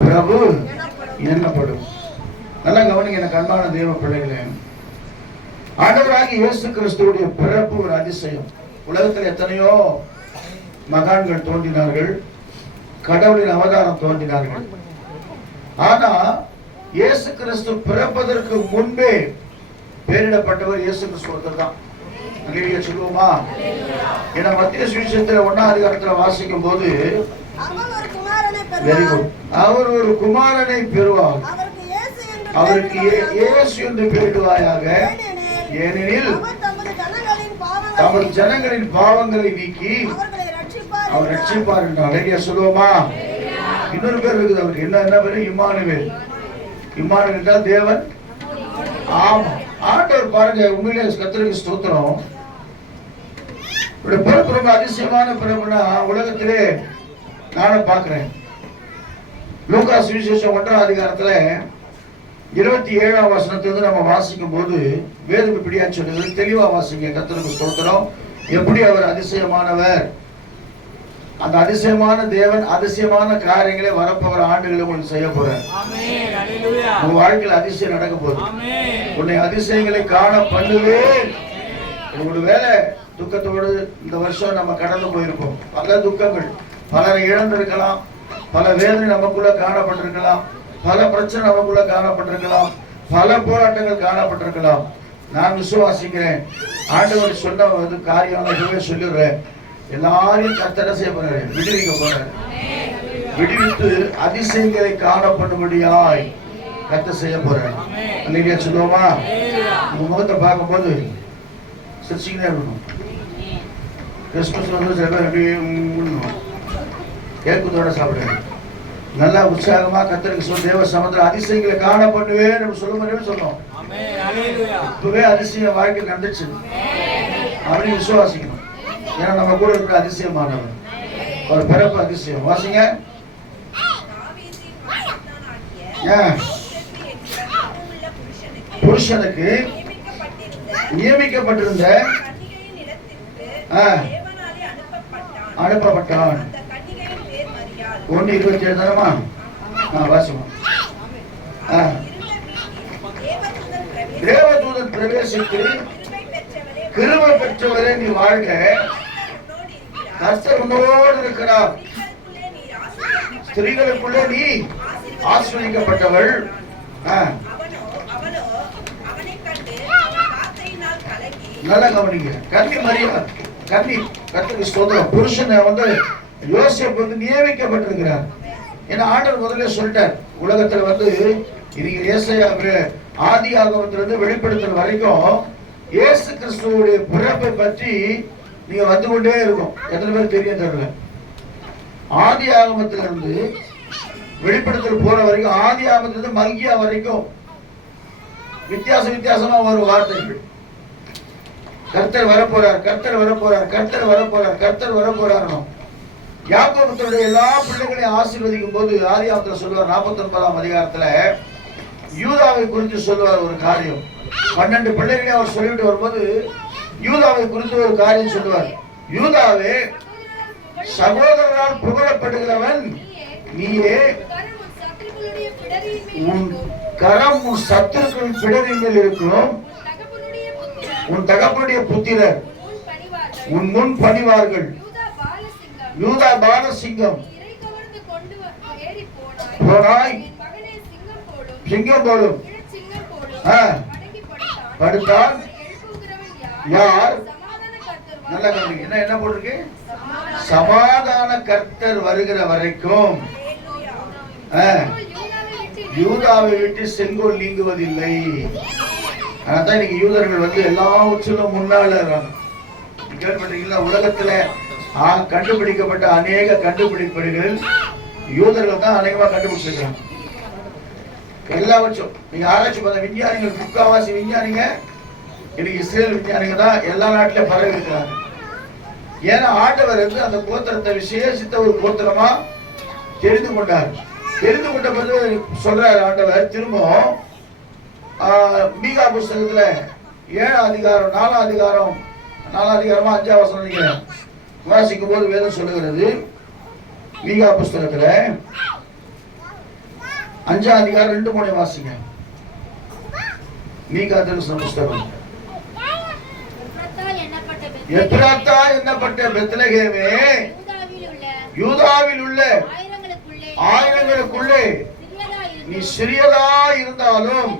பிரபு எண்ணப்படும். நல்லா கவனிங்க எனக்கு அன்பான தேவ பிள்ளைகளே, ஆண்டவராகிய இயேசு கிறிஸ்துவுடைய பிறப்பு ஒரு அதிசயம். உலகத்தில் எத்தனையோ மகான்கள் தோன்றினார்கள், கடவுளின் அவதாரம் தோன்றினார்கள். ஆனா இயேசு கிறிஸ்து பிறப்பதற்கு முன்பே பேரிடப்பட்டவர் இயேசு கிறிஸ்து ஒருத்தர் தான். சொல்லுவோமா? ஏன்னா மத்திய சுவிசேஷத்துல 1ஆம் அதிகாரத்துல வாசிக்கும் போது அவர் ஒரு குமாரனை பெறுவார், அவருக்கு இயேசு என்று பெயரிடுவாயாக, ஏனெனில் தமது ஜனங்களின் பாவங்களை நீக்கி அவர் ரட்சிப்பார் என்றார். சொல்லுவோமா? இன்னொரு பேர் இருக்குது அவருக்கு. என்ன பேரு? இம்மானுவேல். இம்மானுவேல் என்றால் தேவன். ஆமா, ஆண்டவர் பாருங்க, உண்மையிலே கர்த்தருக்கு ஸ்தோத்திரம். பிறப்பு ரொம்ப அதிசயமான பிறப்புனா உலகத்திலே நானும் பார்க்கிறேன். லூக்கா சுவிசேஷம் 1ஆம் அதிகாரத்துல 27ஆம் வசனத்திலிருந்து நம்ம வாசிக்கும் போது வேதம் இப்படியா சொல்லுது, தெளிவா வாசிங்க. கர்த்தருக்கு ஸ்தோத்திரம். எப்படி அவர் அதிசயமானவர், அந்த அதிசயமான தேவன் அதிசயமான காரியங்களை வரப்போற ஆண்டுகளை உங்களுக்கு செய்ய போறார். உங்க வாழ்க்கையில் அதிசயம் நடக்க போகுது. உன்னை அதிசயங்களை காண பண்ணுவேன். உங்களோட வேலை துக்கத்தோடு இந்த வருஷம் நம்ம கடந்து போயிருப்போம். பல துக்கங்கள், பலரை இழந்திருக்கலாம், பல வேதனை நமக்குள்ள காணப்பட்டிருக்கலாம், பல பிரச்சனை நமக்குள்ள காணப்பட்டிருக்கலாம், பல போராட்டங்கள் காணப்பட்டிருக்கலாம். நான் விசுவாசிக்கிறேன், ஆண்டவர் சொன்ன காரியம் சொல்லிடுறேன். எல்லாரையும் கர்த்தர் செய்ய போறாரு, விடுவிக்க போறாரு. விடுவித்து அதிசயங்களை காணப்படும்படியாய் கர்த்தர் செய்ய போறாரு. இல்லையா? சொல்லுவோமா? உங்க முகத்தை பார்க்கும் போது சிரிச்சுக்கிட்டே இருக்கணும். கிறிஸ்துமஸ் வந்து சில பேர் அப்படியே கேட்கத்தோட சாப்பிடுங்க. நல்லா உற்சாகமா கர்த்தருக்கு தேவ சமுத்திர அதிசயங்களை காணப்படுவேன் நம்ம சொல்லும்போதே சொல்லணும். இப்பவே அதிசயம் வாழ்க்கை நடந்துச்சு அப்படின்னு விசுவாசிக்கணும். ஏன்னா நம்ம கூட இருக்கிற அதிசயமானவர், ஒரு பிறப்பு அதிசயம். வாசிங்க. புருஷனுக்கு நியமிக்கப்பட்டிருந்த அனுப்பப்பட்டான். 1:27 தானமா? வாசிமா. தேவதூதன் பிரவேசித்து, கிருபை பெற்றவரே நீ வாழ்க, கர்த்தர் உன்னோடு இருக்கிறார், ஸ்திரீகளுக்குள்ளே நீ ஆசீர்வதிக்கப்பட்டவள். நல்லா கவனிங்க. கன்னி மரியா, கன்னி. கர்த்தருக்கு ஸ்தோத்திரம். புருஷனை வந்து யோசேப்பு வந்து நியமிக்கப்பட்டிருக்கிறார். ஏன்னா ஆண்டவர் முதல்ல சொல்லிட்டார், உலகத்துல வந்து இன்னைக்கு ஏசாயா ஆதி ஆகமத்திலிருந்து வெளிப்படுத்தல் வரைக்கும் இயேசு கிறிஸ்துவுடைய பிறப்பை பற்றி நீங்க வந்து கொண்டே இருக்கும். எத்தனை பேர் தெரியும் தெரியல. ஆதி ஆகமத்திலிருந்து வெளிப்படுத்தல் போற வரைக்கும், ஆதி ஆகமத்திலிருந்து மல்கியா வரைக்கும் வித்தியாசமா வரும் வார்த்தைகள். கர்த்தர் வரப்போறார், கர்த்தர் வரப்போறார், கர்த்தர் வரப்போறார், கர்த்தர் வரப்போறார். யாக்கோபு தன்னுடைய எல்லா பிள்ளைகளையும் ஆசீர்வதிக்கும் போது ஆதி ஆகமத்துல சொல்லுவார், 49ஆம் அதிகாரத்துல யூதாவை குறித்து சொல்லுவார் ஒரு காரியம். 12 பிள்ளைகளை அவர் சொல்லிவிட்டு வரும்போது யூதாவை குறித்து ஒரு காரியம் சொல்லுவார். யூதாவே, சகோதரரால் புகழப்படுகிறவன் நீயே, உன் கரம் உன் சத்துருக்கள் பிடரின் மேல் இருக்கும், உன் தகப்பனுடைய புத்திரர் உன் முன் பணிவார்கள். யூதா பாலசிங்கம் போனாய், சிங்கம் போலும் படுத்தான். யார்? நல்ல கவனிங்க. என்ன போட்டிருக்கு? சமாதான கர்த்தர் வருகிற வரைக்கும் யூதாவை விட்டு செங்கோல் நீங்குவதில்லை. அதான் இன்னைக்கு யூதர்கள் வந்து எல்லாவற்றிலும் முன்னால கேள்விப்பட்டீங்களா? உலகத்துல கண்டுபிடிக்கப்பட்ட அநேக கண்டுபிடிப்புகள் யூதர்கள் தான் அநேகமா கண்டுபிடிச்சிருக்காங்க. எல்லாவற்றும் நீங்க ஆராய்ச்சி பண்ண விஞ்ஞானிகள், முக்காவாசி விஞ்ஞானிங்க இன்னைக்கு இஸ்ரேல் விஞ்ஞானிங்க தான் எல்லா நாட்டிலும் பரவி இருக்கிறாங்க. ஏன்னா ஆண்டவர் வந்து அந்த கோத்திரத்தை விசேஷித்த ஒரு கோத்திரமா தெரிந்து கொண்டார். தெரிந்து கொண்ட பிறகு சொல்றாரு ஆண்டவர் திரும்பவும் மீகா புஸ்தகத்துல 7ஆம் அதிகாரம் 4ஆம் அதிகாரம் 4ஆம் அதிகாரமா 5ஆம் வசனம் நினைக்கிறேன் வாசிக்கும் போது வேதம் சொல்லுகிறது. மீகா புஸ்தகத்துல 5ஆம் அதிகாரம் 2-3 வாசிங்க. மீகா தரிசன புஸ்தகம். எப்ராத்தா என்னப்பட்ட பெத்லகேமே, யூதாவில் உள்ள ஆயிரங்களுக்குள்ளே நீ சிறியதா இருந்தாலும்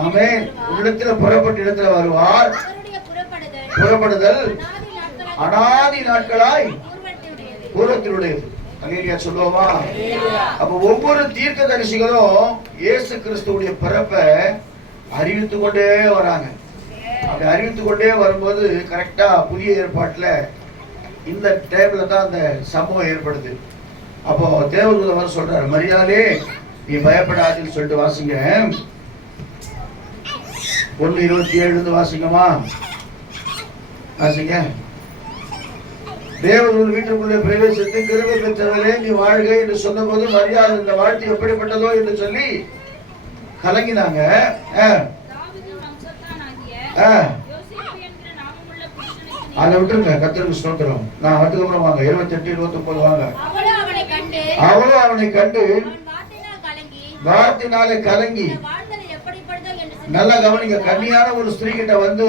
ஆமென் உள்ளத்தில் புறப்பட்ட இடத்துல வருவார். புறப்படுதல் அனாதி நாட்களாய் பூர்வத்தினுடையது. அல்லேலூயா சொல்லுவோமா? அப்ப ஒவ்வொரு தீர்க்கதரிசிகளும் இயேசு கிறிஸ்துவுடைய பிறப்பை அறிவித்து கொண்டே வராங்க. அப்படி அறிவித்து கொண்டே வரும்போது கரெக்டா புதிய ஏற்பாட்டுல இந்த டைம்ல தான் அந்த சம்பவம் ஏற்படுது. அப்போ தேவதூதன் சொல்றாரு, மரியாளே நீ பயப்படாதுன்னு சொல்லிட்டு வாசிங்க. 1:27 வாசிங்கம்மா, வாசிங்க. தேவதூதன் வீட்டுக்குள்ளே பிரவேசித்து கிருபை பெற்றவரே நீ வாழ்க என்று சொன்னபோது மரியாதை இந்த வாழ்த்து எப்படிப்பட்டதோ என்று சொல்லி கலங்கினாங்க. அதை விட்டுருங்க, கர்த்தருக்கு ஸ்தோத்திரம். நான் அதுக்கப்புறம் வாங்க 28-29 வாங்க. அவளும் அவனை கண்டு வார்த்தையினாலே கலங்கி. நல்லா கவனிங்க, கன்னியான ஒரு ஸ்திரீ கிட்ட வந்து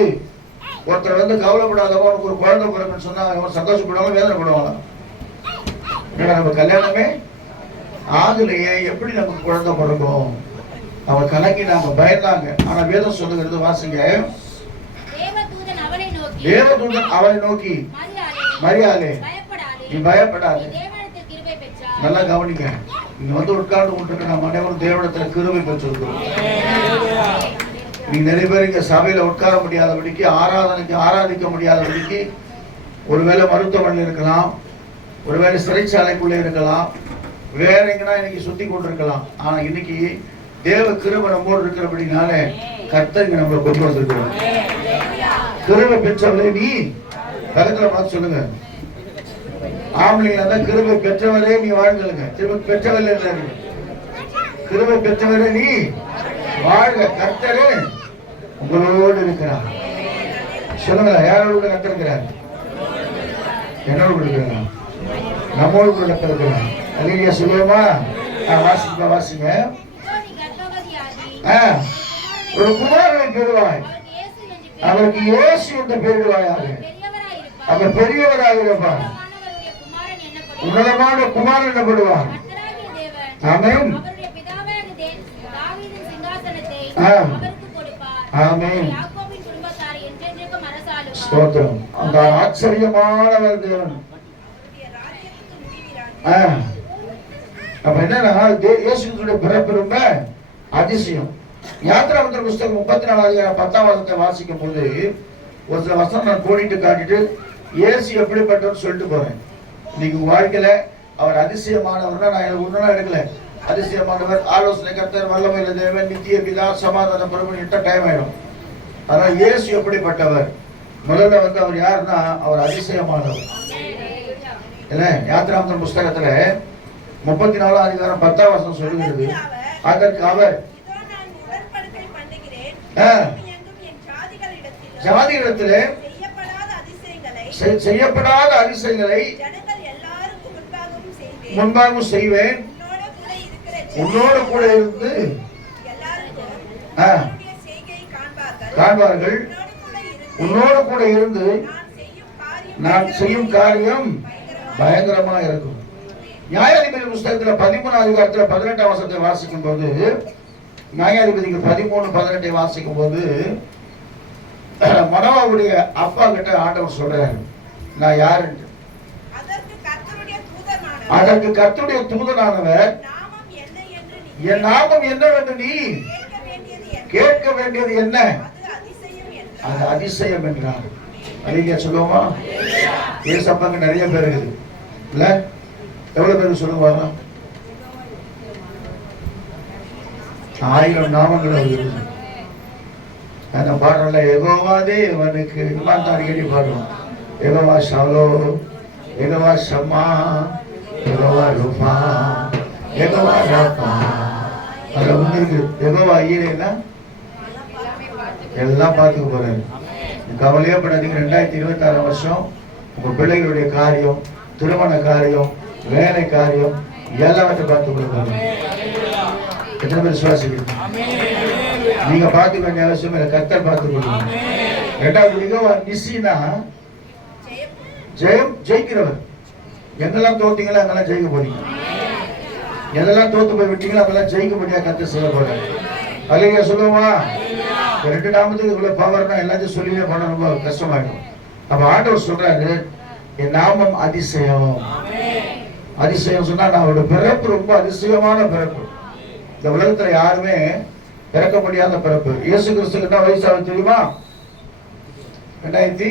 ஒருத்தர் வந்து கவலைப்படாதவங்க உனக்கு ஒரு குழந்தை பிறகுன்னு சொன்னா அவன் சந்தோஷப்படுவாங்க, வேதனைப்படுவாங்க. நம்ம கல்யாணமே ஆகலையே, எப்படி நமக்கு குழந்தை பிறக்கும்? அவன் கலங்கி நாம பயந்தாங்க. ஆனா வேதம் சொல்லுகிறது வாசிங்க. தேவதூதன் அவனை நோக்கி, மரியாளே நீ பயப்படாதே. நல்லா கவனிங்க, நீங்க வந்து உட்கார்ந்து கொண்டிருக்க நம்ம அனைவரும் தேவனிடத்துல கிருபை பெற்றிருக்கிறோம். நீங்க நிறைய பேர் இங்க சபையில உட்கார முடியாதபடிக்கு, ஆராதிக்க முடியாதபடிக்கு, ஒருவேளை மருத்துவமனையில் இருக்கலாம், ஒருவேளை சிறைச்சாலைக்குள்ளே இருக்கலாம், வேற எங்கன்னா இன்னைக்கு சுத்தி கொண்டிருக்கலாம். ஆனா இன்னைக்கு தேவ கிருபை நம்மோடு இருக்கிறபடினால கர்த்தர் இங்க நம்மளை கொண்டு வந்திருக்கிறோம். கிருபை பெற்றவரே நீ பக்கத்துல பார்த்து சொல்லுங்க. ஆம்பளைங்க கிருபை பெற்றவரே நீ வாழ்ந்துங்க. திரும்ப பெற்றவரே கிருபை பெற்றவரே நீ வாழ்க, கர்த்தரே உங்களோடு இருக்கிறார். சொல்லுங்க, யாரோடு கர்த்தர் இருக்கிறார்? என்னோடு இருக்கிறார், நம்மோடு கூட கர்த்தர் இருக்கிறார். அல்லேலூயா சொல்லுவோமா? வாசிங்க வாசிங்க. ஒரு குமாரனை பெறுவாய், அவருக்கு இயேசு என்று பெயரிடுவாயாக. அவர் பெரியவராக இருப்பார், உன்னதமான குமாரன் எனப்படுவார். ஆமென் ஆமென் ஸ்தோத்திரம். அந்த ஆச்சரியமானவர் தேவன். அப்ப என்னன்னா இயேசுவினுடைய பிறப்பு ரொம்ப அதிசயம். யாத்திராமத்தின் புஸ்தகம் 34:10 வாசிக்கும் போது ஒரு சில வசனம் நான் கோடிட்டு காட்டிட்டு இயேசு எப்படிப்பட்டவர் சொல்லிட்டு போறேன். இன்னைக்கு வாழ்க்கையில அவர் அதிசயமானவர்னா நான் ஒன்றுனா எடுக்கல. அதிசயமானவர், ஆலோசனை கர்த்தர், வல்லமையுள்ள தேவன், நித்திய பிதா, சமாதான பிரபு, இட்ட டைம் ஆயிடும். அதனால இயேசு எப்படிப்பட்டவர்? முதல்ல வந்து அவர் யாருன்னா அவர் அதிசயமானவர். இல்ல யாத்திராமத்தின் புஸ்தகத்துல 34:10 சொல்லுகிறது, அதற்கு அவர் ஜாதிகளிடத்திலே செய்யப்படாத அதிசயங்களை முன்பாகவும் செய்வேன், உன்னோடு கூட இருந்து காண்பார்கள். உன்னோடு கூட இருந்து நான் செய்யும் காரியம் பயங்கரமா இருக்கும். நியாயாதிபதி புஸ்தகத்துல 13:18 வாசிக்கும் போது, நியாயாதிபதிகள் 13:18 வாசிக்கும் போது மனோவாவுடைய அப்பா கிட்ட ஆண்டவர் சொல்றாரு, நான் யாருன்னு. அதற்கு கர்த்தருடைய தூதனானவர், என் நாமம் என்னவென்று நீ கேட்க வேண்டியது என்ன? அது அதிசயம் என்றார். அல்லேலூயா சொல்லுவோமா? ஏசப்பாக்கு நிறைய பேர் இருக்குது இல்ல? எவ்வளவு பேருக்கு சொல்லுவாங்க? 1000 நாமங்கள் இருக்குது. அந்த பாடல யெகோவா தேவனுக்கு அடிக்கடி பாடுவோம். யெகோவா ஷாலோ, யெகோவா ஷம்மா, யெகோவா ரூபா, யெகோவா ராபா. அதுல ஒண்ணு இருக்கு, யெகோவா ஈரேனா எல்லாம் பார்த்துக்க போறாரு. கவலையே படாதீங்க. 2026 வருஷம் உங்க பிள்ளைகளுடைய காரியம், திருமண காரியம், வேலை காரியம் எல்லாவற்றை பார்த்துக் கொள்ளுவார். எத்தனை பேர் விசுவாசிக்கிறீங்க? நீங்க பார்த்துக்க வேண்டிய அவசியம் இல்லை, கர்த்தர் பார்த்துக் கொள்ளுவார். இரண்டாவது மிகவும் நிசினா ஜெயம், ஜெயிக்கிறவர். எங்கெல்லாம் தோத்தீங்களோ அங்கெல்லாம் ஜெயிக்க போறீங்க. எதெல்லாம் தோத்து போய் விட்டீங்களோ அதெல்லாம் ஜெயிக்க முடியாது, கர்த்தர் செய்ய போறாரு. அல்லேலூயா சொல்லுவோமா? ரெண்டு நாமத்துக்கு இவ்வளவு பவர்னா எல்லாத்தையும் சொல்லியே பண்ண ரொம்ப கஷ்டமாயிடும். அப்ப ஆண்டவர் சொல்றாரு, என் நாமம் அதிசயம். அதிசயம் சொன்னா நான் அவருடைய பிறப்பு ரொம்ப அதிசயமான பிறப்பு. இந்த உலகத்துல யாருமே பிறக்க முடியாத பிறப்பு. இயேசு கிறிஸ்துக்கு என்ன வயசு ஆகுது தெரியுமா? 2000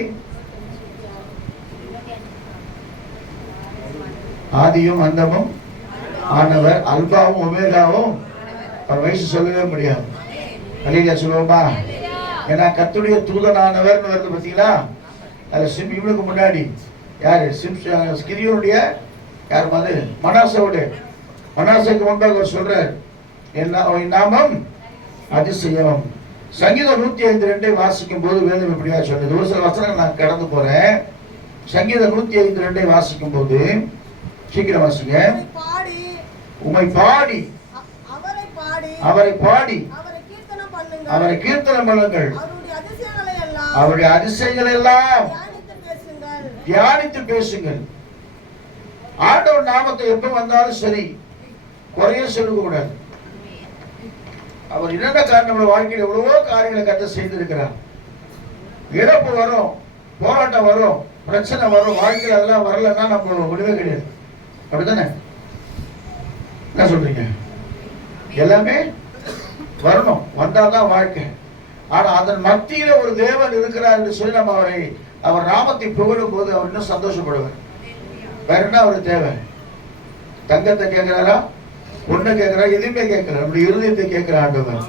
ஆதியும் அந்தமும் ஆனவர், அல்பாவும் ஒமேகாவும். அவர் வயசு சொல்லவே முடியாது. அல்லேலூயா சொல்லுவோமா? ஏன்னா கர்த்தருடைய தூதனானவர் வருது பார்த்தீங்களா? அதுல இவனுக்கு முன்னாடி யாரு? கிதியோனுடைய யார் மாதிரி? மனாசேக்கு முன்பாக அவர் சொல்றார், என் நாமம் அதிசயம். சங்கீதம் 105:2 வாசிக்கும் போது வேதம் எப்படியா சொல்றது? ஒரு சில வசனங்கள் நான் கடந்து போறேன். சங்கீதம் 105:2 வாசிக்கும் போது, சீக்கிரம் வாசிங்க. உம்மை பாடி அவரை பாடி அவரை கீர்த்தனம் பண்ணுங்கள், அவருடைய அதிசயங்களை எல்லாம் தியானித்து பேசுங்கள். ஆண்டவர் நாமத்தை எப்ப வந்தாலும் சரி குறைய சொல்ல கூடாது. அவர் என்னென்ன காரணம், நம்ம வாழ்க்கையில் எவ்வளவோ காரியங்களை கத்த செய்திருக்கிறார். இழப்பு வரும், போராட்டம் வரும், பிரச்சனை வரும், வாழ்க்கையில் அதெல்லாம் வரலன்னா நம்ம முடிவே கிடையாது. அப்படித்தானே? என்ன சொல்றீங்க? எல்லாமே வரணும், வந்தாதான் வாழ்க்கை. ஆனா அதன் மத்தியில ஒரு தேவன் இருக்கிறார் என்று சொல்லி நம்ம அவர் நாமத்தை புகழும் போது அவர் இன்னும் சந்தோஷப்படுவார். வேற என்ன அவருக்கு தேவை? தங்கத்தை கேட்கிறாரா, பொண்ணை கேட்கிறா, எதுவுமே கேட்கிறார். நம்முடைய இருதயத்தை கேட்கிற ஆண்டவர்.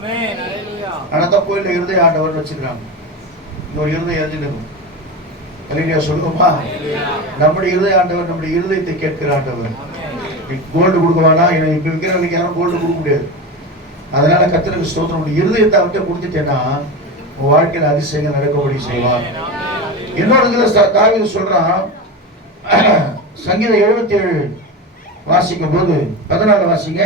ஆனாதான் கோயில இருதய ஆண்டவர் வச்சுக்கிறாங்க. ஒரு இருதயம் எழுதிடும். அல்லேலூயா சொல்லுவோமா? நம்முடைய இருதய ஆண்டவர் நம்முடைய இருதயத்தை கேட்கிற ஆண்டவர். கோல்டு கொடுக்கவானா? இப்ப விற்கிறவங்களுக்கு யாரும் கோல்டு கொடுக்க முடியாது. அதனால கர்த்தருக்கு ஸ்தோத்திரம். இருதயத்தை அவர்கிட்ட கொடுத்துட்டேன்னா உன் வாழ்க்கையில அதிசயங்கள் நடக்கபடி செய்வார். இன்னொரு இதுல தாவீது சொல்றான், சங்கீதம் 77 வாசிக்கும் போது 14 வாசிங்க.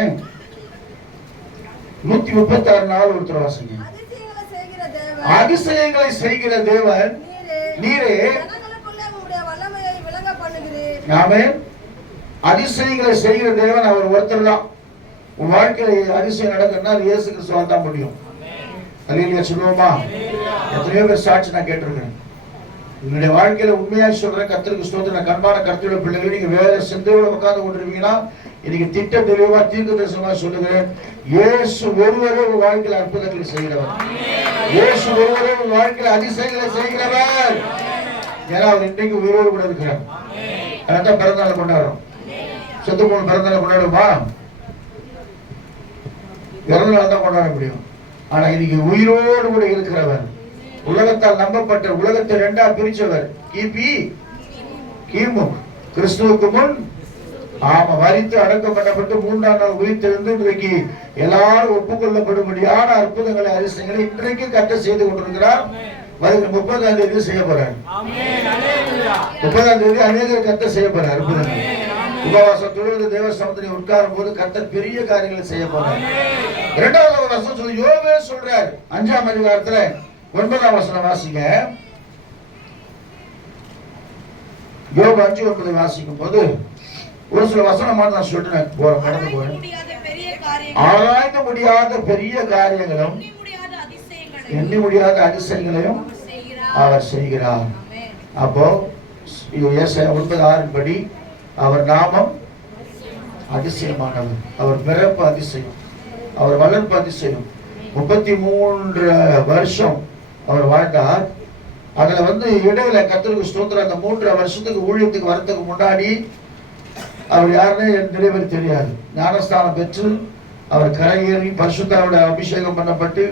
136 ஒருத்தர் வாசிங்க. அதிசயங்களை செய்கிற தேவன் நீரே. ஆமென். அதிசயங்களை செய்கிற தேவன் அவர் ஒருத்தர் தான். உன் வாழ்க்கையில அதிசயம் நடக்கணும்னா அது இயேசு கிறிஸ்துவால் தான் முடியும். அல்லேலூயா சொல்லுவோமா? எத்தனையோ பேர் சாட்சி நான் கேட்டிருக்கேன். என்னுடைய வாழ்க்கையில உண்மையா சொல்றேன், கர்த்தருக்கு ஸ்தோத்திரம். கண்பான கர்த்தருடைய பிள்ளைகள், நீங்க வேற சிந்தையோட உட்கார்ந்து கொண்டிருக்கீங்கன்னா இன்னைக்கு திட்ட தெளிவா தீர்க்க தரிசனமா சொல்லுகிறேன். இயேசு ஒருவரே உன் வாழ்க்கையில அற்புதங்களை செய்கிறவர். இயேசு ஒருவரே உன் வாழ்க்கையில அதிசயங்களை செய்கிறவர். ஏன்னா அவர் இன்றைக்கு உயிரோடு கூட இருக்கிறார். அதான் பிறந்தநாள் கொண்டாடுறோம். செத்து போன பிறந்தநாள் கொண்டாடுமா? பிறந்தநாள் தான் கொண்டாட முடியும். ஆனா இன்னைக்கு உயிரோடு கூட இருக்கிறவர், உலகத்தால் நம்பப்பட்ட, உலகத்தை ரெண்டா பிரிச்சவர், கிமு கிறிஸ்துவுக்கு முன் மரித்து அடக்கப்பட்டப்பட்டு 3ஆம் நாள் உயிர்த்தெழுந்து இன்றைக்கு எல்லாரும் ஒப்புக்கொள்ளப்படும்படியான அற்புதங்களை அதிசயங்களை இன்றைக்கு கட்ட செய்து கொண்டிருக்கிறார். வருகிற 30ஆம் தேதி செய்ய போறார். 30ஆம் தேதி அநேகர் கட்ட செய்ய போறார் அற்புதங்கள். உபவாசத்தோடு தேவ சமூகத்தில் உட்காரும் போது கர்த்தர் பெரிய காரியங்களை செய்ய போறார். 2வது வசனம் சொல்லி யோபே சொல்றார் 5ஆம் அதிகாரத்துல 9ஆம் வசனம் வாசிங்க. யோபு 5:9 வாசிக்கும் போது ஒரு சில வசனமா நான் சொல்லிட்டு நான் போறேன், கடந்து போறேன். ஆராய்ந்து முடியாத பெரிய காரியங்களும் எண்ணி முடியாத அதிசயங்களையும் அவர் செய்கிறார். அப்போ ஏசாயா 9:6 படி அவர் நாமம் அதிசயமானவர், அவர் பிறப்பு அதிசயம், அவர் வளர்ப்பு அதிசயம். 33 வருஷம் அவர் வாழ்ந்தார். அதுல இடையில கர்த்தருக்கு ஸ்தோத்திரம், அந்த 3 வருஷத்துக்கு ஊழியத்துக்கு வரத்துக்கு முன்னாடி அவர் யாருன்னு நிறைய பேர் தெரியாது. ஞானஸ்தானம் பெற்று அவர் கரையேறி பரிசுத்தாவோட அபிஷேகம் பண்ணப்பட்டு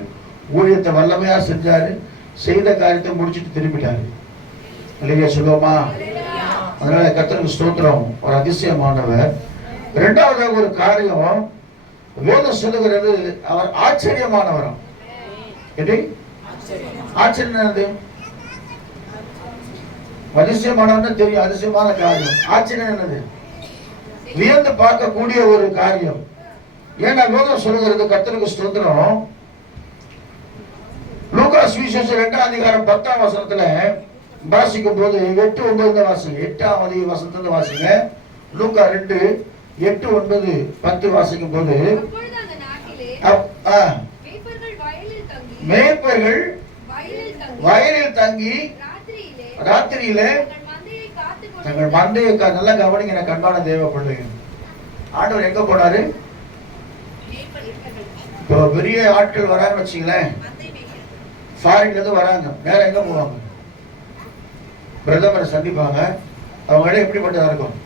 ஊழியத்தை வல்லமையா செஞ்சாரு. செய்த காரியத்தை முடிச்சுட்டு திரும்பிட்டாரு. இல்லையா சொல்லுவோமா? அதனால கர்த்தருக்கு ஸ்தோத்திரம், ஒரு அதிசயமானவர். 2வது ஒரு காரியம் வேதம் சொல்லுகிறது, அவர் ஆச்சரியமானவரும். ஆச்சரியம் என்னது? அதிசயமானவன்னு தெரியும், அதிசயமான காரியம். ஆச்சரியம் என்னது? வியந்து பார்க்கக்கூடிய ஒரு காரியம். ஏன்னா வேதம் சொல்லுகிறது, கர்த்தருக்கு ஸ்தோத்திரம், லூக்கா சுவிசேஷம் 2ஆம் அதிகாரம் 10ஆம் வசனத்துல வாசிக்கும் போது 8, 9 வாசிங்க. 8ஆம் வசனத்துல வாசிங்க. லூக்கா 2, 8, 9, 10 வாசிக்கும் போது, மேய்ப்பர்கள் வயலில் தங்கி ராத்திரியிலே தங்கள் மந்தையை நல்லா கவனிங்க கண்பான தேவ பிள்ளைங்க. ஆண்டவர் எங்க போனாரு? இப்போ பெரிய ஆட்கள் வராங்கன்னு வச்சுங்களேன், ஃபாரின்ல இருந்து வராங்க, வேற எங்க போவாங்க? பிரதமரை சந்திப்பாங்க. அவங்க இடம் எப்படிப்பட்டதா இருக்கும்?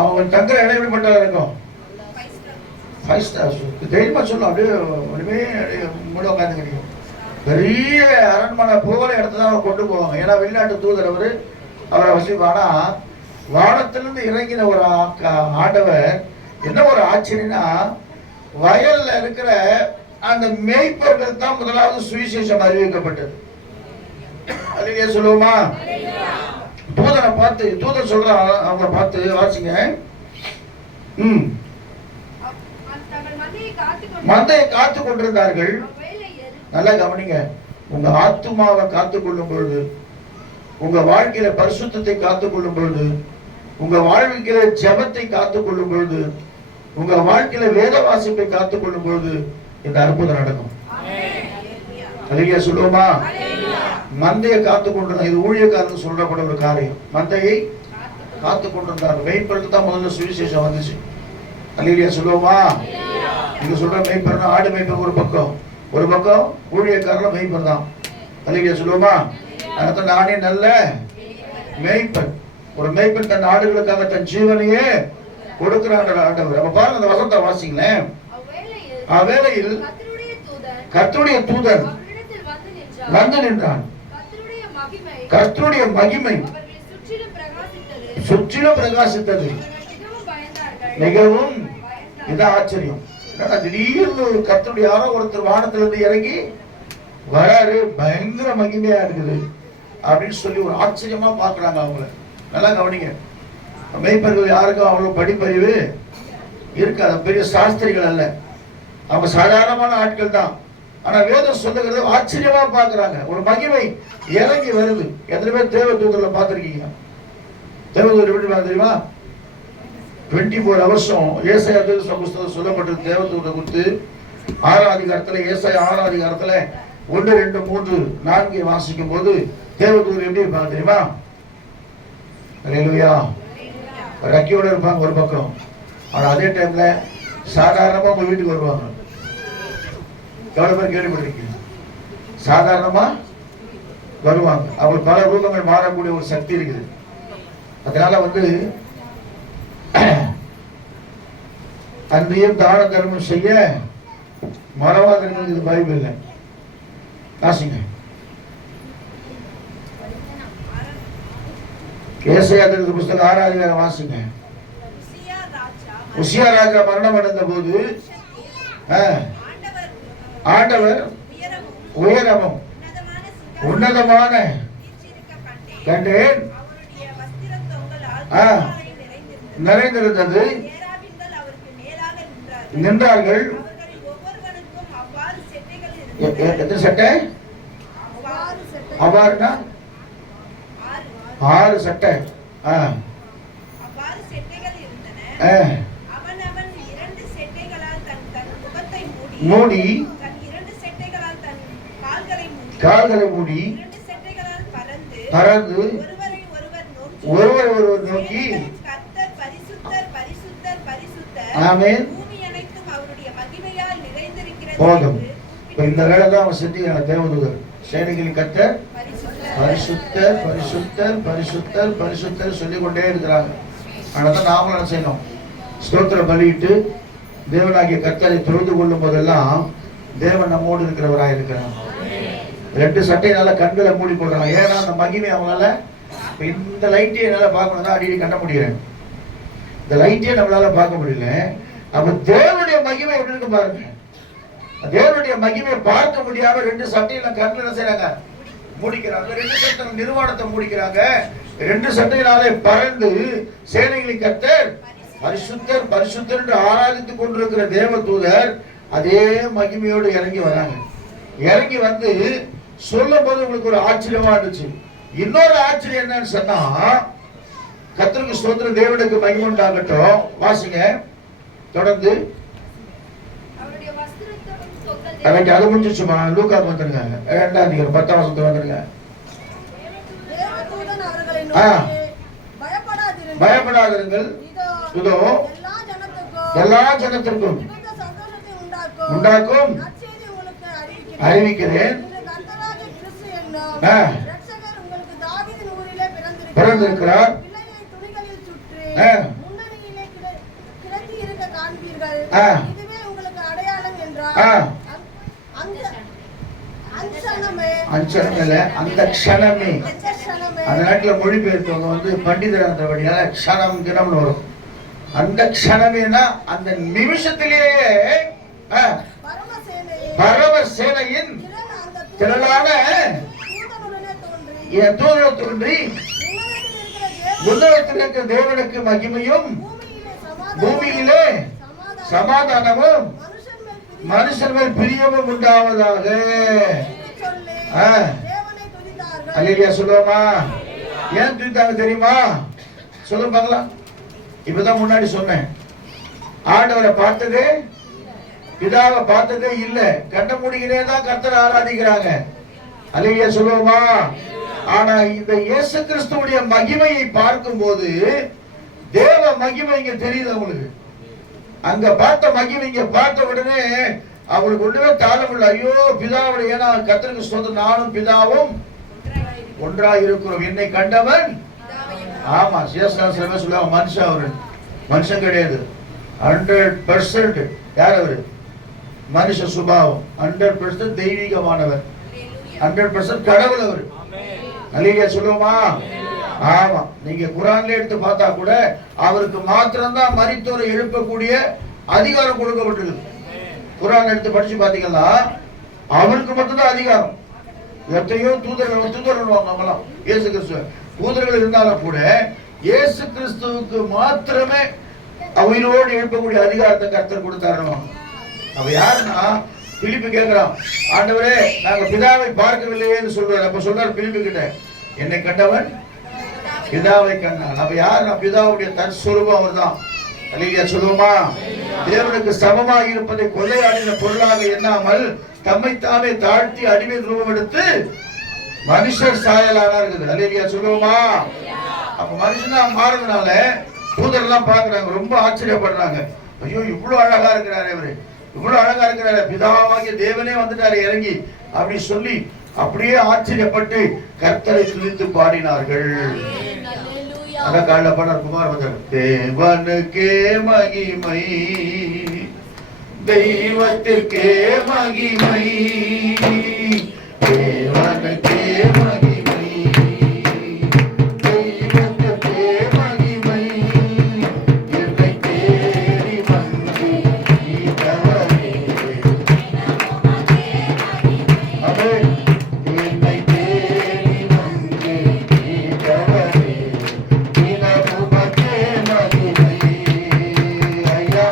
அவங்க தங்குற இடம் எப்படிப்பட்டதா இருக்கும்? 5 ஸ்டார். தைரியமா சொல்லும், அப்படியே மூட உட்காந்துக்கிறீங்க. பெரிய அரண்மனை போகிற இடத்துல தான் அவர் கொண்டு போவாங்க. ஏன்னா வெளிநாட்டு தூதர் அவரை வசிப்பானா, வானத்திலிருந்து இறங்கின ஒரு ஆண்டவர். என்ன ஒரு ஆச்சரியனா, வயல்ல இருக்கிற அந்த மேய்ப்பர்கள் தான் முதலாவது சுவிசேஷம் அறிவிக்கப்பட்டது. அதுலயே சொல்லுவோமா? தூதரை பார்த்து, தூதர் சொல்றாங்க, அவங்க பார்த்து வாசிங்க. மந்தையை காத்து கொண்டிருந்தார்கள். நல்லா கவனிங்க. உங்க ஆத்துமாவை காத்துக் கொள்ளும் பொழுது, உங்க வாழ்க்கையில பரிசுத்தத்தை காத்துக் கொள்ளும் பொழுது, உங்க வாழ்க்கையில ஜெபத்தை காத்துக் கொள்ளும் பொழுது, உங்க வாழ்க்கையில வேத வாசிப்பை காத்துக் கொள்ளும் பொழுது இந்த அற்புதம் நடக்கும். அல்லேலூயா சொல்லுவோமா? மந்தையை காத்துக் கொண்டிருந்தார். இது ஊழியக்காரங்க சொல்றப்பட ஒரு காரியம். மந்தையை காத்துக் கொண்டிருந்தார். மெய்ப்பருக்கு தான் முதல்ல சுவிசேஷம் வந்துச்சு. அல்லேலூயா சொல்லுவோமா? நீங்க சொல்ற மெய்ப்பர்னா ஆடு மெய்ப்பர் ஒரு பக்கம் ஊழியக்காரர்கள் மெய்ப்பர் தான். அல்லேலூயா சொல்லுவோமா? அடுத்த நானே நல்ல மெய்ப்பர். ஒரு மெய்ப்பன் தன் ஆடுகளுக்காக தன் ஜீவனையே கொடுக்கிறான் ஆண்டவர். அப்ப பாருங்க, அந்த வசனத்தை வாசிங்களேன். அவ்வேளையில் கர்த்தருடைய தூதன் வந்து நின்றான். கர்த்தருடைய மகிமை சுற்றிலும் பிரகாசித்தது. மிகவும் இதான் ஆச்சரியம். திடீர்னு கர்த்தருடைய யாரோ ஒருத்தர் வானத்திலிருந்து இறங்கி வராரு, பயங்கர மகிமையா இருக்குது அப்படின்னு சொல்லி ஒரு ஆச்சரியமா பாக்குறாங்க அவங்கள. நல்லா கவனிங்க. மெய்ப்பர்கள் யாருக்கும் அவ்வளவு படிப்பறிவு இருக்காது, பெரிய சாஸ்திரிகள் அல்ல, அவங்க சாதாரணமான ஆட்கள் தான். ஆனா வேதம் சொல்லுகிறது ஆச்சரியமா பாக்குறாங்க. ஒரு மகிமை இறங்கி வருது. எத்தனை பேர் தேவதூதர்ல பார்த்திருக்கீங்க? தேவதூதர் எப்படி தெரியுமா? 24 வருஷம் ஏசாயா புஸ்தகம் சொல்லப்பட்டது தேவதூதரை குறித்து. 6ஆம் அதிகாரத்துல, ஏசாயா 6ஆம் அதிகாரத்துல 1, 2, 3, 4 வாசிக்கும் போது தேவதூதர் எப்படி இருப்பாங்க தெரியுமா? அல்லேலூயா. ரக்கியோட இருப்பாங்க ஒரு பக்கம். ஆனா அதே டைம்ல சாதாரணமா உங்க வீட்டுக்கு வருவாங்க. எவ்வளவு பேர் கேள்விப்பட்டிருக்கீங்க? சாதாரணமா வருவாங்க. அவங்க பல ரூபங்கள் மாறக்கூடிய ஒரு சக்தி இருக்குது. அதனால அன்றையும் தான தர்மம் செய்ய மறவாதீர்கள். இது பைபிள்ல வாசிங்க. ஏசாயா புஸ்தகம் 6ஆம் அதிகாரம் வாசிங்க. உசியா ராஜா மரணம் அடைந்த போது ஆண்டவர் உயரமும் உன்னதமான கண்டேன் நிறைந்திருந்தது. நின்றார்கள். எத்தனை சட்டை? அவ்வாறுனா 6 சட்டை. மூடி கால்களை மூடி பறந்து ஒருவர் நோக்கி ஆமென் போதும். இந்த வேலை தான் அவன் செஞ்சுக்கிறாங்க தேவதூதர். சேனைகளின் கர்த்தர் பரிசுத்தர் பரிசுத்தர் பரிசுத்தர் பரிசுத்தர் சொல்லிக் கொண்டே இருக்கிறாங்க. அதனால நாமளும் என்ன செய்யணும்? ஸ்தோத்திர பலியிட்டு தேவனாகிய கர்த்தரை தொழுது கொள்ளும் போதெல்லாம் தேவன் நம்மோடு இருக்கிறவராக இருக்கிறார். 2 சட்டையினால கண்களை மூடி போடுறாங்க. ஏன்னா அந்த மகிமை அவங்களால இந்த லைட்டே என்னால பார்க்கணும் அடிக்கடி கண்ண முடியல. இந்த லைட்டே நம்மளால பார்க்க முடியல. அப்ப தேவனுடைய மகிமை எப்படி இருக்கு பாருங்க. தேவனுடைய மகிமையை பார்க்க முடியாம 2 சட்டையில கண்ணில் செய்யறாங்க, மூடிக்கிறாங்க. 2 சட்டை நிர்வாணத்தை மூடிக்கிறாங்க. 2 சட்டையினாலே பறந்து சேனைகளின் கர்த்தர் பரிசுத்தர் பரிசுத்தர் என்று ஆராதித்துக் கொண்டிருக்கிற தேவ தூதர் அதே மகிமையோடு இறங்கி வராங்க. இறங்கி வந்து சொல்லும் போது உங்களுக்கு ஒரு ஆச்சரியமா இருந்துச்சு. இன்னொரு ஆச்சரியம் என்னன்னு சொன்னா, கர்த்தருக்கு ஸ்தோத்திரம், தேவனுக்கு மகிமை உண்டாகட்டும். வாசிங்க தொடர்ந்து. அது முடிஞ்சிச்சுமா? லூக்காக்கு வந்துருங்க, 2ஆம் அதிகாரம் 10ஆம் வசனத்துக்கு வந்துருங்க. பயப்படாதிருங்கள், இதோ எல்லா ஜனத்திற்கும் உண்டாக்கும் அறிவிக்கிறேன். பிறந்திருக்கிறார். அந்த க்ஷணமே, அந்த நாட்டுல மொழிபெயர்த்தவங்க வந்து பண்டிதரான்றபடியால க்ஷணம் கிணம்னு வரும். அந்த க்ஷணமேனா அந்த நிமிஷத்திலேயே பரம சேனையின் திரளான தோன்றி உலகத்தில் இருக்கிற தேவனுக்கு மகிமையும் பூமியிலே சமாதானமும் மனுஷன் மேல் பிரியமும் உண்டாவதாக. அல்லேலூயா சொல்லுவோமா? ஏன் துதித்தாங்க தெரியுமா? சொல்லுங்க பார்க்கலாம். இப்பதான் முன்னாடி சொன்னேன், ஆண்டவரை பார்த்ததே பிதாவை பார்த்ததே இல்ல, கண்ட மூடிக்கிட்டே தான் கர்த்தரை ஆராதிக்கிறாங்க. அல்லேலூயா சொல்லுவோமா? ஆனா இந்த இயேசு கிறிஸ்துவுடைய மகிமையை பார்க்கும் போது தேவ மகிமை இங்க தெரியுது அவங்களுக்கு. அங்க பார்த்த மகிமை இங்க பார்த்த உடனே அவங்களுக்கு ஒண்ணுமே தாளமில்லை. ஐயோ பிதாவுடைய, ஏன்னா கர்த்தருக்கு ஸ்தோத்திரம், நானும் பிதாவும் ஒன்றாய் இருக்கிறோம், என்னை கண்டவன். ஆமா, சிவசாஸ்திரமே சொல்லுவாங்க, மனுஷன் அவரு மனுஷன் கிடையாது, 100% யார் அவரு? மனுஷ சுபாவம், 100% தெய்வீகமானவர், 100% கடவுள் அவரு. அல்லேலூயா சொல்லுவோமா? ஆமா, நீங்க குர்ஆன்ல எடுத்து பார்த்தா கூட அவருக்கு மாத்திரம்தான் மரித்தோரை எழுப்பக்கூடிய அதிகாரம் கொடுக்கப்பட்டிருக்கு. குர்ஆன் எடுத்து படிச்சு பாத்தீங்கன்னா அவருக்கு மட்டும்தான் அதிகாரம். எத்தனையோ தூதர்கள் அவங்களாம் இயேசு கிறிஸ்துவ தூதர்கள் இருந்தாலும் கூட இயேசு கிறிஸ்துவுக்கு மாத்திரமே உயிரோடு எழுப்பக்கூடிய அதிகாரத்தை கர்த்தர் கொடுத்தாரு. அவ யாருன்னா, பிலிப்பு கேட்கிறான், ஆண்டவரே நாங்க பிதாவை பார்க்கவில்லையேன்னு சொல்றாரு. அப்ப சொல்றாரு பிலிப்பு கிட்ட, என்னை கண்டவன் பிதாவை கண்டான். அப்ப யாருன்னா, பிதாவுடைய தற்ஸ்வரூபம் அவர் தான். அல்லேலூயா சொல்லுவோமா? தேவனுக்கு சமமாக இருப்பதை கொள்ளையாடின பொருளாக எண்ணாமல் தம்மைத்தாமே தாழ்த்தி அடிமை ரூபம் எடுத்து மனுஷர் சாயலானா இருக்குது. அல்லேலூயா சொல்லுவோமா? அப்ப மனுஷனா மாறதுனால தூதரெல்லாம் பாக்குறாங்க, ரொம்ப ஆச்சரியப்படுறாங்க. ஐயோ இவ்வளவு அழகா இருக்கிறாரு இவரு, இவ்வளவு அழகா இருக்கிறாரு, பிதாவாகிய தேவனே வந்துட்டாரு இறங்கி அப்படி சொல்லி அப்படியே ஆச்சரியப்பட்டு கர்த்தரை துதித்து பாடினார்கள். அத காலைல பாடுறார் குமார் வந்தார், தேவனுக்கே மகிமை, தெய்வத்திற்கே மகிமை, தேவனுக்கே மகிமை, தெய்வத்திற்கே மகிமை, என்னை தேடி வந்து நீதவரே. ஆமென். என்னை தேடி வந்து நீதவரே, தினமுமக்கே மகிமை. ஐயா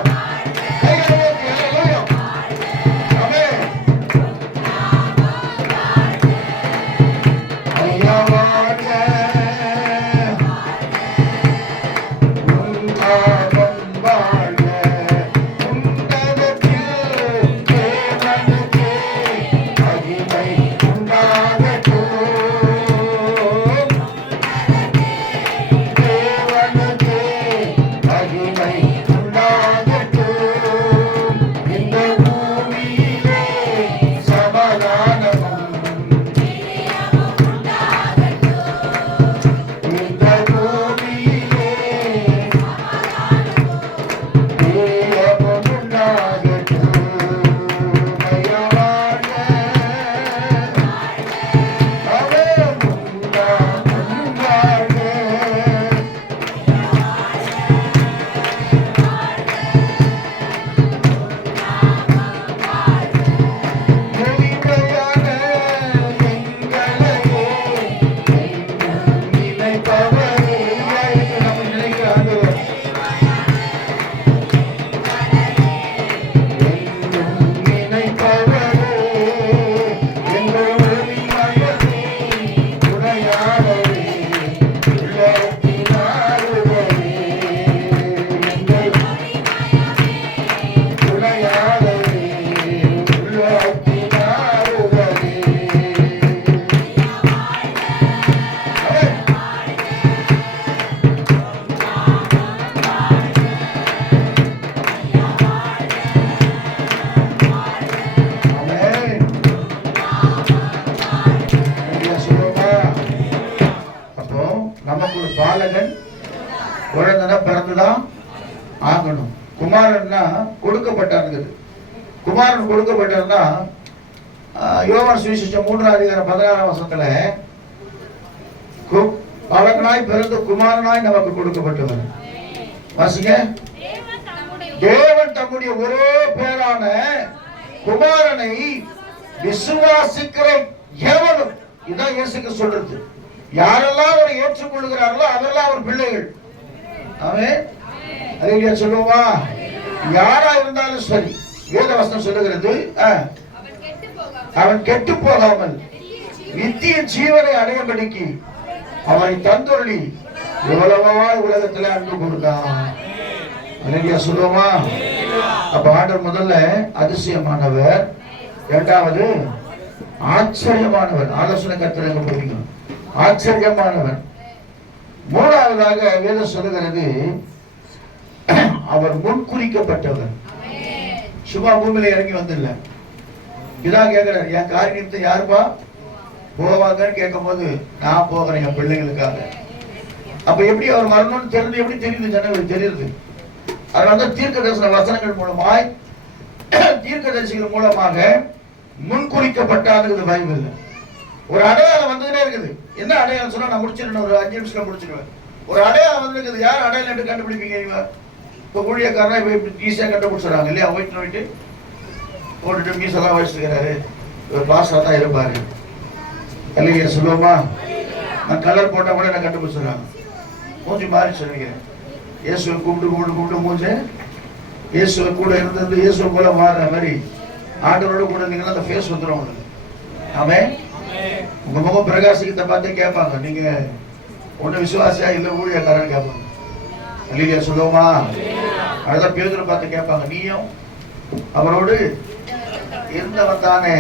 மறந்துதான் ஆகணும். குமாரன்னா கொடுக்கப்பட்டாருங்குது. குமாரன் கொடுக்கப்பட்டார்னா யோவான் சுவிசேஷம் 3:16 பலகனாய் பிறந்து குமாரனாய் நமக்கு கொடுக்கப்பட்டவர். வாசிங்க. தேவன் தம்முடைய ஒரே பேரான குமாரனை விசுவாசிக்கிற எவனும், இதான் இயேசுக்கு சொல்றது, யாரெல்லாம் அவரை ஏற்றுக்கொள்கிறார்களோ அவரெல்லாம் அவர் பிள்ளைகள். ஆமென். அல்லேலூயா சொல்லுவோமா? யாரா இருந்தாலும் சரி, வேதவசனம் சொல்லுகிறது, அவன் கெட்டு போகாமல் நித்திய ஜீவனை அடையும்படிக்கு அவனை தந்தொருளி எவ்வளவா உலகத்துல அன்பு கொடுத்தான். அல்லேலூயா சொல்லுவோமா? அப்ப ஆண்டவர் முதல்ல அதிசயமானவர், இரண்டாவது ஆச்சரியமானவர். ஆலோசனை கர்த்தர் போறீங்க, ஆச்சரியமானவர். மூணாவதாக வேதம் சொல்லுகிறது, அவர் முன்குறிக்கப்பட்டவர். சும்மா பூமியில இறங்கி வந்துடல. இதான் கேட்கிறார், என் காரியத்தை யாருப்பா போவாங்கன்னு கேட்கும் போது, நான் போகிறேன் என் பிள்ளைங்களுக்காக. அப்ப எப்படி அவர் வரணும்னு தெரிஞ்சு, எப்படி தெரியுது ஜனங்களுக்கு தெரியுது. அதனால தீர்க்க தரிசன வசனங்கள் மூலமாய், தீர்க்க தரிசிகள் மூலமாக முன்குறிக்கப்பட்டாருக்குது பைபிள். ஒரு அடையாளம் வந்துகிட்டே இருக்குது. என்ன அடையாளம் சொன்னா நான் முடிச்சிருக்கேன், ஒரு 5 நிமிஷம் முடிச்சிருவேன். ஒரு அடையாளம் வந்துருக்குது. யார் அடையாளம் எப்படி கண்டுபிடிப்பீங்க? இப்போ ஊழியக்காரனா இப்போ ஈஸியாக கண்டுபிடிச்சிடறாங்க இல்லையா? போயிட்டு போட்டுட்டு மீசெல்லாம் வச்சுக்கிறாரு, ஒரு பாஸ்டா தான் இருப்பாரு. இல்லையா சொல்லுவோமா? நான் கலர் போட்டா கூட நான் கண்டுபிடிச்சிடறாங்க. மூஞ்சி மாறி சொல்லிக்கிறேன். இயேசுவை கூப்பிட்டு மூஞ்சு இயேசுவை கூட இருந்து இயேசுவை போல மாறுற மாதிரி ஆண்டவரோட கூட இருந்தீங்கன்னா அந்த ஃபேஸ் வந்துடும் உங்களுக்கு. ஆமென். உங்க முகம் பிரகாசிக்கத்தை பார்த்து கேட்பாங்க, நீங்க ஒண்ணு விசுவாசியா இல்ல ஊழியக்காரன்னு கேட்பாங்க. அல்லேலூயா சொல்லுவோமா? அதுதான் பேதுரு பார்த்து கேட்பாங்க, நீயும் அவரோடு இருந்தவன் தானே?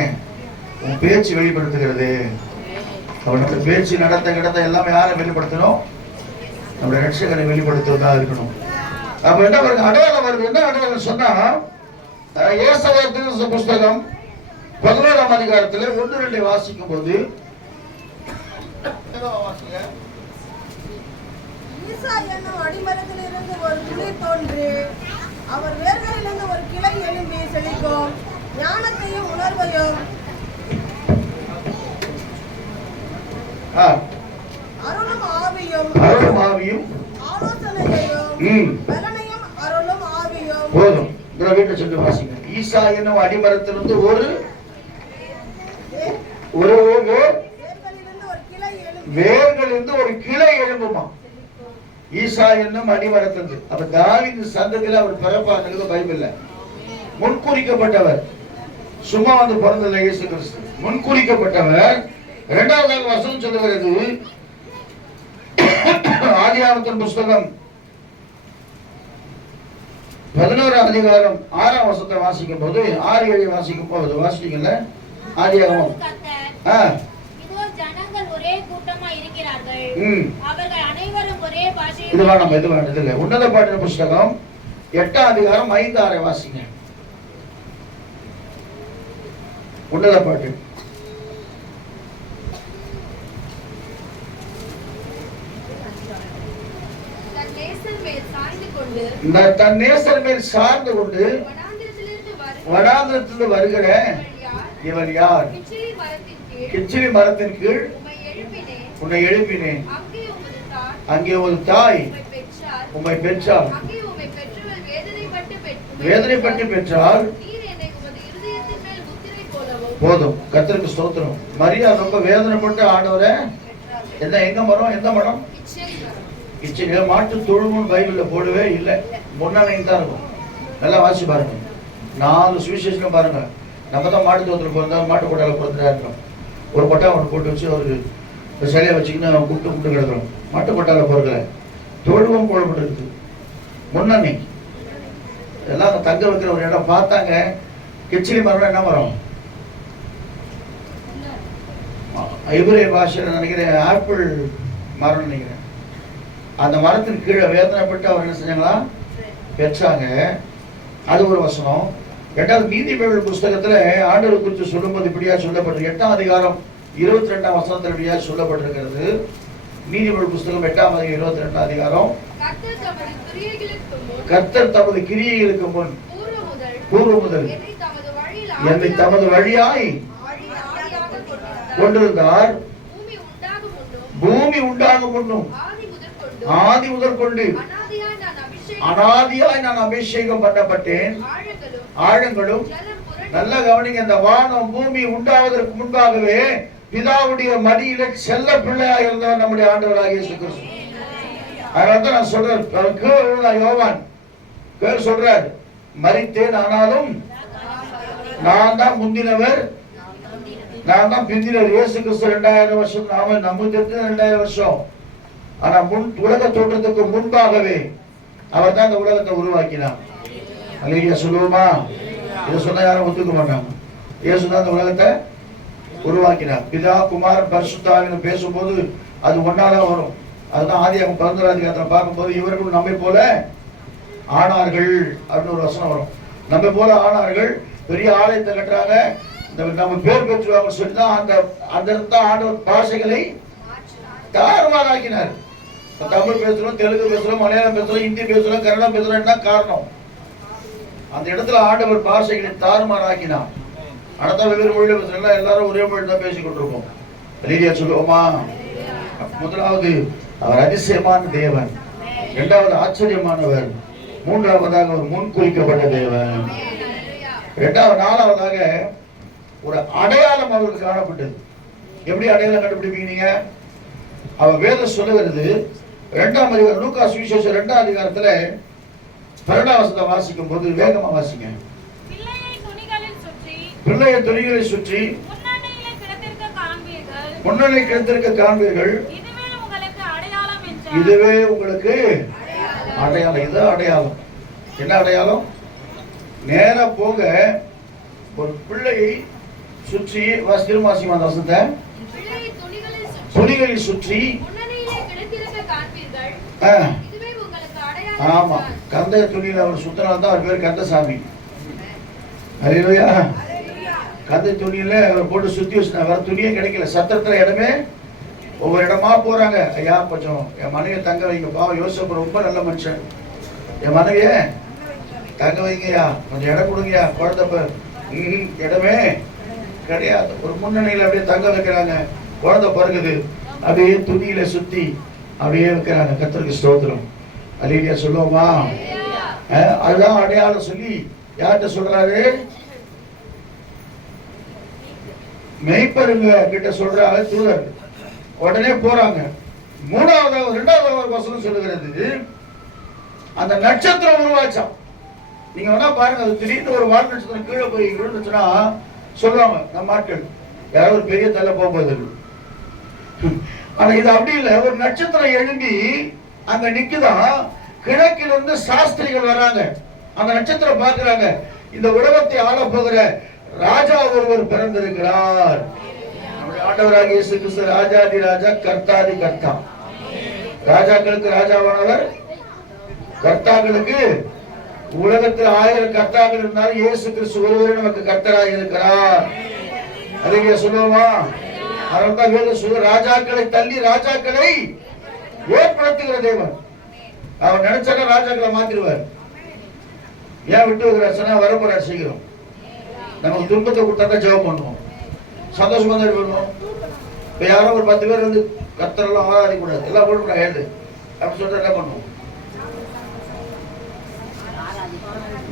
உன் பேச்சு வெளிப்படுத்துகிறது. அவனுடைய பேச்சு நடத்த கிடத்த எல்லாமே யாரை வெளிப்படுத்தணும்? நம்முடைய ரட்சகரை வெளிப்படுத்துவதா இருக்கணும். அப்ப என்ன வருது? அடையாளம் வருது. என்ன அடையாளம் சொன்னா, ஏசாயா தீர்க்கதரிசன புஸ்தகம் 11ஆம் அதிகாரத்துல 1-2 வாசிக்கும் போது, அடிமரத்திலிருந்து ஒரு துளிர் தோன்றி அவர் வேர்களிலிருந்து ஒரு கிளை எழும்பி செழிக்கும். ஞானத்தையும் உணர்வையும் அருளும் ஆவியும் ஆலோசனையையும் பலனையும் அருளும் ஆவியும். போதும், வீட்டை சொல்லி வாசிங்க. ஈசா என்னும் அடிமரத்திலிருந்து ஒரு வேர்களிலிருந்து ஒரு கிளை எழும்புமா. ஈசா என்னும் அடிமரத்திலிருந்து. அப்ப தாவீது சந்ததியில அவர் பிறப்பாருங்கிறது பைபிள்ல. முன்குறிக்கப்பட்டவர், சும்மா வந்து பிறந்ததில்லை இயேசு கிறிஸ்து, முன்குறிக்கப்பட்டவர். இரண்டாவது வசனம் சொல்லுகிறது, ஆதியாகமத்தின் புஸ்தகம் 11ஆம் அதிகாரம் 6ஆம் வசனத்தை வாசிக்கும் போது, 6-7 வாசிக்கும் போது, வாசிட்டீங்கல்ல? ஆதியாகமம். உன்னத பாட்டின புஸ்தகம் 8ஆம் அதிகாரம் 5-6 வாசிங்க. உன்னத பாட்டு. தன் நேசர் மேல் சார்ந்து கொண்டு வனாந்திரத்திலிருந்து வருகிற இவன் யார்? கிச்சிலி மரத்தின் கீழ் உன்னை எழுப்பினேன். அங்கே ஒரு தாய் உம்மை பெற்றாள். வேதனைப்பட்டு பெற்றால். போதும், கர்த்தருக்கு ஸ்தோத்திரம். மரியா ரொம்ப வேதனைப்பட்டு ஆண்டவரை என்ன, எங்க மரம், எந்த மரம்? கிச்சிலி. மாட்டு தொழுமுன்னு பைபிள்ல போடவே இல்லை, முன்னாலையும் தான் இருக்கும். நல்லா வாசி பாருங்க. 4 சுவிசேஷம் பாருங்க. நம்ம தான் மாட்டு தோத்துல பிறந்தா, மாட்டு கொட்டால பிறந்தா இருக்கோம். ஒரு கொட்டா ஒன்று போட்டு வச்சு ஒரு சிலையை வச்சுக்கின்னு கூப்பிட்டு கிடக்கிறோம். மாட்டு கொட்டால பிறகுல தொழுவம் போடப்பட்டிருக்கு. முன்னணி எல்லாம் தங்க வைக்கிற ஒரு இடம் பார்த்தாங்க. கிச்சிலி மரம் என்ன மரம்? எபிரேய பாஷையில் நினைக்கிறேன் ஆப்பிள் மரம் நினைக்கிறேன். அந்த மரத்தின் கீழே வேதனைப்பட்டு அவர் என்ன செஞ்சாங்களா? பெற்றாங்க. அது ஒரு வசனம். 2வது நீதிமொழிகள் புஸ்தகத்துல ஆண்டவர் குறித்து சொல்லும்போது இப்படியா சொல்லப்பட்டிருக்கு. 8ஆம் அதிகாரம் 22ஆம் வசனத்தில் இப்படியா சொல்லப்பட்டிருக்கிறது. நீதிமொழி புஸ்தகம் 8ஆம் அதிகாரம் 22ஆம் அதிகாரம் கர்த்தர் தமது கிரியைகளுக்கு முன் பூர்வ முதல் என்னை தமது வழியாய் கொண்டிருந்தார். பூமி உண்டாகும் முன்னும் ஆதி முதல் கொண்டு அனாதியாய் நான் அபிஷேகம் பண்ணப்பட்டேன். ஆழங்களும் நல்ல கவனிங்க, இந்த வானம் பூமி உண்டாவதற்கு முன்பாகவே பிதாவுடைய மடியில செல்ல பிள்ளையாக இருந்தவர் நம்முடைய ஆண்டவராக இயேசு கிறிஸ்து. அதனால்தான் நான் சொல்றேன், யோவான் பேர் சொல்றார், மரித்தேன் ஆனாலும் நான் தான் முந்தினவர், நான் தான் பிந்தினவர். இயேசு கிறிஸ்து 2000 வருஷம், நாம நம்ம 2000 வருஷம். ஆனா உலக தோற்றத்துக்கு முன்பாகவே அவர் தான் இந்த உலகத்தை உருவாக்கினார். அல்லேலூயா சொல்லுவோமா? இதை சொன்னா யாரும் ஒத்துக்க மாட்டாங்க. இயேசு தான் இந்த உலகத்தை உருவாக்கினார். பிதா குமாரன் பரிசுத்த ஆவின்னு பேசும்போது அது ஒன்னாதான் வரும். அதுதான் ஆதியாகமம் 11 அதிகாரத்துல பார்க்கும்போது இவர்கள் நம்மை போல ஆனார்கள் அப்படின்னு ஒரு வசனம் வரும். நம்ம போல ஆனார்கள், பெரிய ஆலயத்தை கட்டுறாங்க, நம்ம பேர் பெற்றுவாங்க சொல்லிதான் அந்த ஆண்டவர் பாஷைகளை தாறுமாறாக்கினார். தமிழ் பேசுறோம், தெலுங்கு பேசுறோம், மலையாளம் பேசுறோம், ஹிந்தி பேசுறோம், கன்னடம் பேசுறோம். என்ன காரணம்? அந்த இடத்துல ஆண்டவர் பாஷைகளை தாறுமாறாக்கினார். ஆனா வெவ்வேறு மொழியில பேசுறோம், எல்லாரும் ஒரே மொழி தான் பேசிக் கொண்டிருக்கோம். அல்லேலூயா சொல்லுவோமா? முதலாவது அவர் அதிசயமான தேவன், இரண்டாவது ஆச்சரியமானவர், மூன்றாவதாக ஒரு முன்குறிக்கப்பட்ட தேவன், நாலாவதாக ஒரு அடையாளம் அவருக்கு காணப்பட்டது. எப்படி அடையாளம் கண்டுபிடிப்பீங்க நீங்க? அவர் வேதம் சொல்லுகிறது 2ஆம் அதிகாரம், லூக்கா சுவிசேஷம் 2ஆம் அதிகாரத்துல 12ஆம் வசனத்தை வாசிக்கும் போது வேகமா வாசிங்க. பிள்ளையை துணிகளை சுற்றி முன்னணி கிடத்திருக்க காண்பீர்கள், இதுவே உங்களுக்கு அடையாளம். இது அடையாளம். என்ன அடையாளம்? நேர போக ஒரு பிள்ளையை சுற்றி திருமாசி வசனத்தை துணிகளை சுற்றி, ஆமா, கந்த துணியில அவர் சுத்தினால் தான் அவர் பேர் கந்தசாமி. அல்லேலூயா. கந்த துணியில அவர் போட்டு சுத்தி வச்சு வேற துணியே கிடைக்கல. சத்திரத்துல இடமே ஒவ்வொரு இடமா போறாங்க. ஐயா கொஞ்சம் என் மனைவியை தங்க வைங்க, பாவம் யோசிப்பு ரொம்ப நல்ல மனுஷன், என் மனைவிய தங்க வைங்கய்யா, கொஞ்சம் இடம் கொடுங்கய்யா, குழந்தை இடமே கிடையாது. ஒரு முன்னணியில அப்படியே தங்க வைக்கிறாங்க, குழந்தை பிறகுது, அப்படியே துணியில சுத்தி அப்படியே வைக்கிறாங்க. கர்த்தருக்கு ஸ்தோத்திரம். அல்லேலூயா சொல்லுவோமா? அதுதான் அடையாளம் சொல்லி யார்கிட்ட சொல்றாரு? மெய்ப்பருங்க கிட்ட சொல்றாங்க தூதர். உடனே போறாங்க. இரண்டாவது ஒரு வசனம் சொல்லுகிறது, அந்த நட்சத்திரம் உருவாச்சாம். நீங்க வேணா பாருங்க, அது திடீர்னு ஒரு வால் நட்சத்திரம் கீழே போய் விழுந்துச்சுன்னா சொல்லுவாங்க நம்ம ஆட்கள், யாராவது ஒரு பெரிய தலை போகும்போது. ஆனா இது அப்படி இல்லை. ஒரு நட்சத்திரம் எழும்பி அங்க நிக்குதான். கிழக்கிலிருந்து சாஸ்திரிகள் வராங்க, அந்த நட்சத்திரம் பார்க்கிறாங்க. இந்த உலகத்தை ஆள போகிற ராஜா ஒருவர் பிறந்திருக்கிறார். நம்முடைய ஆண்டவராக இயேசு கிறிஸ்து ராஜாதி ராஜா, கர்த்தாதி கர்த்தா. ராஜாக்களுக்கு ராஜாவானவர், கர்த்தாக்களுக்கு, உலகத்தில் 1000 கர்த்தாக்கள் இருந்தாலும் இயேசு கிறிஸ்து ஒருவரே நமக்கு கர்த்தராக இருக்கிறார். அதை சொல்லுவோமா? அதனால்தான் வேதம் சொல்ல, ராஜாக்களை தள்ளி ராஜாக்களை ஏற்படுத்துகிற தேவன். அவர் நினைச்சாக்க ராஜாக்களை மாத்திருவார். ஏன் விட்டு வைக்கிறார்? வரப்போறார் சீக்கிரம். நமக்கு துன்பத்தை கொடுத்தா ஜெபம் பண்ணுவோம், சந்தோஷமா தான் பண்ணுவோம். இப்ப யாரும் ஒரு 10 பேர் வந்து கர்த்தரெல்லாம் ஆராதிக்க கூடாது, எல்லாம் போட்டு எழுது அப்படி சொல்லிட்டு என்ன பண்ணுவோம்?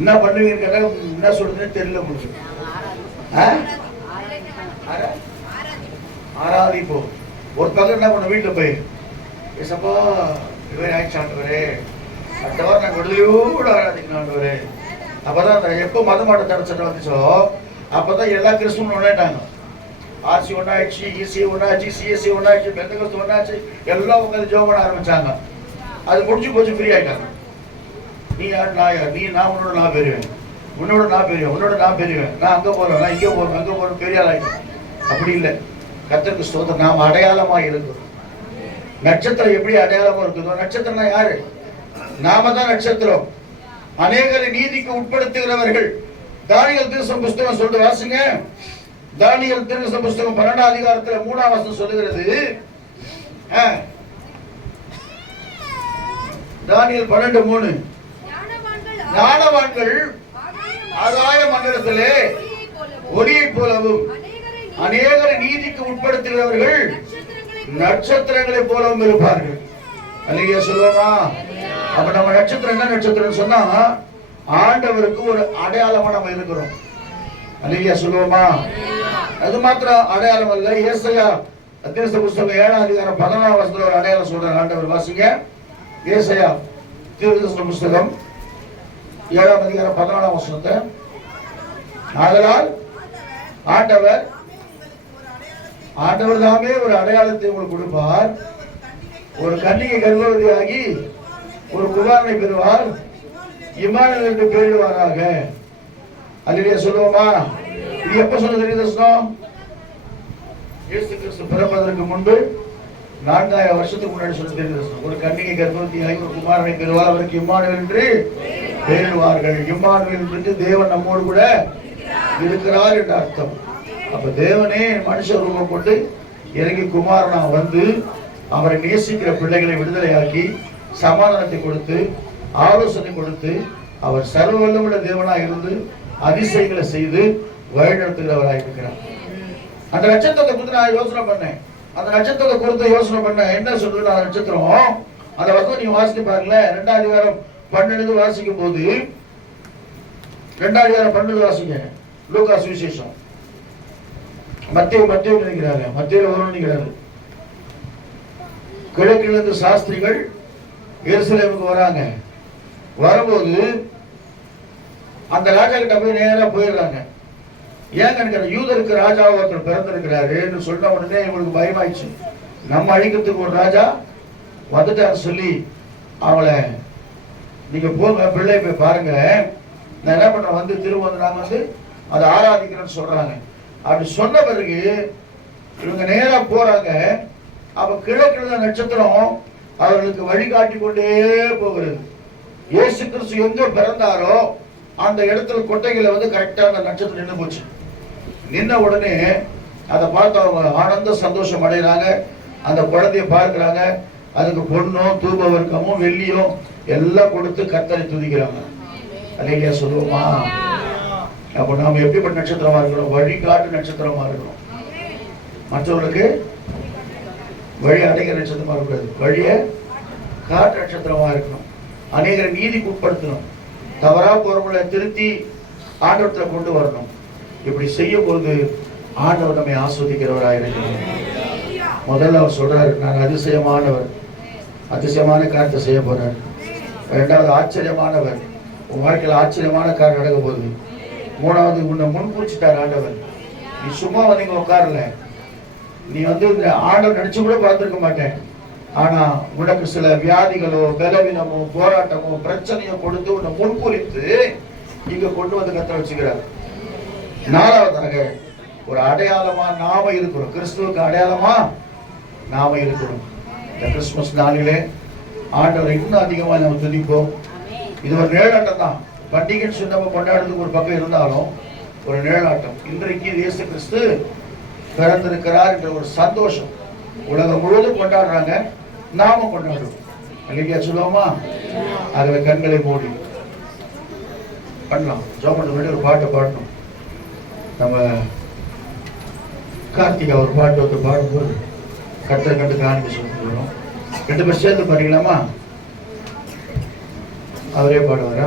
என்ன பண்ணுவீங்கன்னு கேட்டா என்ன சொல்றதுன்னு தெரியல உங்களுக்கு. ஆராதிப்போம். ஒரு பக்கம் என்ன பண்ண, வீட்டுல போய் ஏசப்பா இவரே ஆயிடுச்சாண்டவரே, அடுத்த வாரம் நாங்கள் விடுதலையோடு ஆராதிக்கணும் ஆண்டவரே. அப்பதான் அந்த எப்போ மதமாட்ட தடை சட்டம் வந்துச்சோ அப்பதான் எல்லா கிறிஸ்துவனும் ஒன்றாயிட்டாங்க. ஆர்சி ஒன்னாயிடுச்சு, இசி ஒன்னாச்சு, சிஎஸ்சி ஒன்னாச்சு, பெந்தகோஸ்து ஒன்னாச்சு, எல்லாம் உட்காந்து ஜெபம் பண்ண ஆரம்பிச்சாங்க. அது முடிஞ்சு போச்சு, ஃப்ரீ ஆயிட்டாங்க. நீ யார், நான் யார்? நீ நான் உன்னோட நான் பெரியவன், உன்னோட நான் பெரியவன், உன்னோட நான் பெரியவன், நான் அங்கே போறேன், நான் இங்கே போறேன், அங்கே போறேன், பெரிய ஆள் ஆயிட்டேன். அப்படி இல்லை. கர்த்தருக்கு ஸ்தோத்திரம். நாம் அடையாளமா இருக்கிறோம். நட்சத்திரம் எப்படி அடையாளமா இருக்குதோ, நட்சத்திரம்னா யாரு? நாம தான் நட்சத்திரம். அநேகரை நீதிக்கு உட்படுத்துகிறவர்கள். தானியேல் தீர்க்கதரிசி புஸ்தகம் சொல்லிட்டு வாசிங்க. தானியேல் தீர்க்கதரிசி புஸ்தகம் 12ஆம் அதிகாரத்துல 3ஆம் வசனம் சொல்லுகிறது, தானியேல் 12:3. ஞானவான்கள் ஆகாய மண்டலத்திலே ஒளியைப் போலவும் அநேகரை நீதிக்கு உட்படுத்துகிறவர்கள் நட்சத்திரங்களைப் போலவும் இருப்பார்கள். அல்லேலூயா சொல்லுவோமா? அப்ப நம்ம நட்சத்திரம் என்ன நட்சத்திரம் சொன்னா ஆண்டவருக்கு ஒரு அடையாளமா நம்ம இருக்கிறோம். அல்லேலூயா சொல்லுவோமா? அது மாத்திரம் அடையாளம் அல்ல. ஏசாயா தீர்க்க புத்தகம் 7ஆம் அதிகாரம் 14ஆம் வசனத்துல ஒரு அடையாளம் சொல்றார் ஆண்டவர். வாசிங்க. ஏசாயா தீர்க்க புத்தகம் 7ஆம் அதிகாரம் 14ஆம் வசனத்தை. ஆதலால் ஆண்டவர் தாமே ஒரு அடையாளத்தை உங்களுக்கு கொடுப்பார். ஒரு கன்னிகை கர்ப்பவதியாகி ஒரு குமாரனை பெறுவார். இம்மானுவேல் என்று பெயரிடுவாராக. அல்லேலூயா சொல்லுவோமா? இது எப்ப சொன்ன தரிசனம்? இயேசு கிறிஸ்து பிறப்பதற்கு முன்பு 4000 வருஷத்துக்கு முன்னாடி சொன்ன தரிசனம். ஒரு கன்னிகை கர்ப்பவதியாகி ஒரு குமாரனை பெறுவார். அவருக்கு இம்மானுவேல் என்று பெயரிடுவார்கள். இம்மானுவேல் என்று தேவன் நம்மோடு கூட இருக்கிறார் என்று அர்த்தம். அப்ப தேவனே மனுஷ ரூபம் கொண்டு இறங்கி குமாரனா வந்து அவரை நேசிக்கிற பிள்ளைகளை விடுதலையாக்கி சமாதானத்தை கொடுத்து ஆலோசனை கொடுத்து அவர் சர்வ வல்லமுள்ள தேவனாக இருந்து அதிசயங்களை செய்து வழிநடத்துகிறவராக இருக்கிறார். அந்த நட்சத்திரத்தை குறித்து நான் யோசனை பண்ணேன். அந்த நட்சத்திரத்தை குறித்து யோசனை பண்ண என்ன சொல்றது? அந்த நட்சத்திரம் அந்த வசனம் நீங்க வாசித்து பாருங்களேன். 2ஆம் அதிகாரம் 12 வாசிக்கும் போது 2ஆம் அதிகாரம் 12 வாசிங்க. லூக்கா சுவிசேஷம். மத்திய நினைக்கிறாங்க. மத்தியில ஒரு நினைக்கிறாரு. கிழக்கிலிருந்து சாஸ்திரிகள் எருசலேமுக்கு வராங்க. வரும்போது அந்த ராஜா கிட்ட போய் நேரா போயிடுறாங்க. ஏங்க யூதருக்கு ராஜா ஒருத்தர் பிறந்திருக்கிறாரு சொன்ன உடனே இவங்களுக்கு பயமாயிடுச்சு. நம்ம அழிக்கிறதுக்கு ஒரு ராஜா வந்துட்டாரு சொல்லி அவளை நீங்க போங்க பிள்ளை போய் பாருங்க, நான் என்ன பண்றேன் வந்து திரும்ப வந்து நாங்க வந்து அதை ஆராதிக்கிறேன்னு சொல்றாங்க. அப்படி சொன்ன பிறகு இவங்க நேரா போறாங்க. அப்ப கிழக்கிழந்த நட்சத்திரம் அவர்களுக்கு வழிகாட்டி கொண்டே போகிறது. இயேசு கிறிஸ்து எங்க பிறந்தாரோ அந்த இடத்துல கொட்டைகளை வந்து கரெக்டா அந்த நட்சத்திரம் நின்று போச்சு. நின்ன உடனே அதை பார்த்து அவங்க ஆனந்த சந்தோஷம் அடைகிறாங்க. அந்த குழந்தைய பார்க்கிறாங்க. அதுக்கு பொண்ணும் தூப வர்க்கமும் வெள்ளியும் எல்லாம் கொடுத்து கர்த்தரை துதிக்கிறாங்க. அல்லேலூயா சொல்லுவோமா? அப்போ நாம எப்படிப்பட்ட நட்சத்திரமா இருக்கணும்? வழிகாட்டு நட்சத்திரமா இருக்கணும். மற்றவர்களுக்கு வழி அடைகிற நட்சத்திரமா இருக்கக்கூடாது. வழிய காட்டு நட்சத்திரமா இருக்கணும். அநேகரை நீதிக்கு உட்படுத்தணும். தவறா போறவங்களை திருத்தி ஆண்டவரத்துல கொண்டு வரணும். இப்படி செய்யும் போது ஆண்டவர் நம்மை ஆஸ்வதிக்கிறவராக இருக்கிறார். முதல்ல அவர் சொல்றாரு, நான் அதிசயமானவர், அதிசயமான காரியத்தை செய்ய போறார். இரண்டாவது ஆச்சரியமானவர், உன் வாழ்க்கையில் ஆச்சரியமான காரியம் நடக்க போகுது. மூணாவது உன்னை முன்கூச்சிட்டார் ஆண்டவர். நீ சும்மா வந்து இங்க உட்காரல, நீ வந்து இந்த ஆண்டவர் நினைச்சு கூட பார்த்திருக்க மாட்டேன். ஆனா உனக்கு சில வியாதிகளோ பலவீனமோ போராட்டமோ பிரச்சனையோ கொடுத்து உன்னை முன்குறித்து இங்க கொண்டு வந்து கத்த வச்சுக்கிறார். நாலாவதாக ஒரு அடையாளமா நாம இருக்கிறோம். கிறிஸ்துவுக்கு அடையாளமா நாம இருக்கிறோம். இந்த கிறிஸ்துமஸ் நாளிலே ஆண்டவரை இன்னும் அதிகமா நம்ம துதிப்போம். இது ஒரு நிழலாட்டம் தான். பண்டிகைன்னு சொல்லி நம்ம கொண்டாடுறதுக்கு ஒரு பக்கம் இருந்தாலும் ஒரு நிழலாட்டம். இன்றைக்கு இயேசு கிறிஸ்து பிறந்திருக்கிறார் என்ற ஒரு சந்தோஷம் உலகம் முழுவதும் கொண்டாடுறாங்க, நாம கொண்டாடுறோம். அல்லேலூயா சொல்லுவோமா? அதுல கண்களை மூடி பண்ணலாம். ஜோமன் ஒரு பாட்டை பாடணும். நம்ம கார்த்திகா ஒரு பாட்டு வந்து பாடும்போது கர்த்தரை கண்டு காணிக்க சொல்லிட்டு 2 பேர் சேர்ந்து பாடிக்கலாமா? அவரே பாடுவாரா?